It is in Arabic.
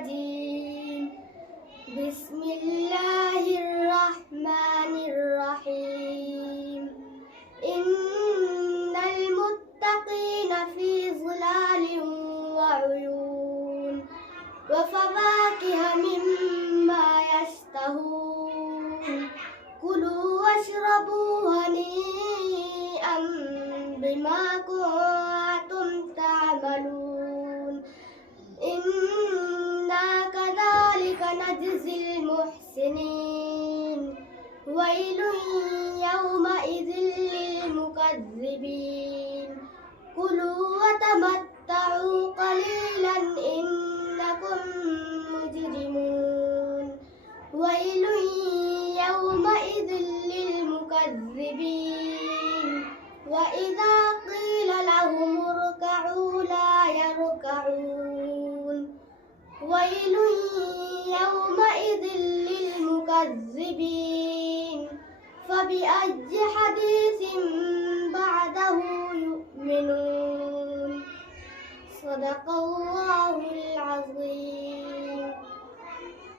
الرجيم بسم الله الرحمن الرحيم إن المتقين في ظلال وعيون وفواكه مما يشتهون كلوا واشربوا هنيئا بما كنتم تعملون إنا كذلك نجزي المحسنين ويل يومئذ للمكذبين كلوا وتمتعوا قليلا إنكم مجرمون ويل يومئذ للمكذبين وإذا قيل لهم اركعوا لا يركعون ويل يومئذ للمكذبين فبأي حديث بعده يؤمنون صدق الله العظيم.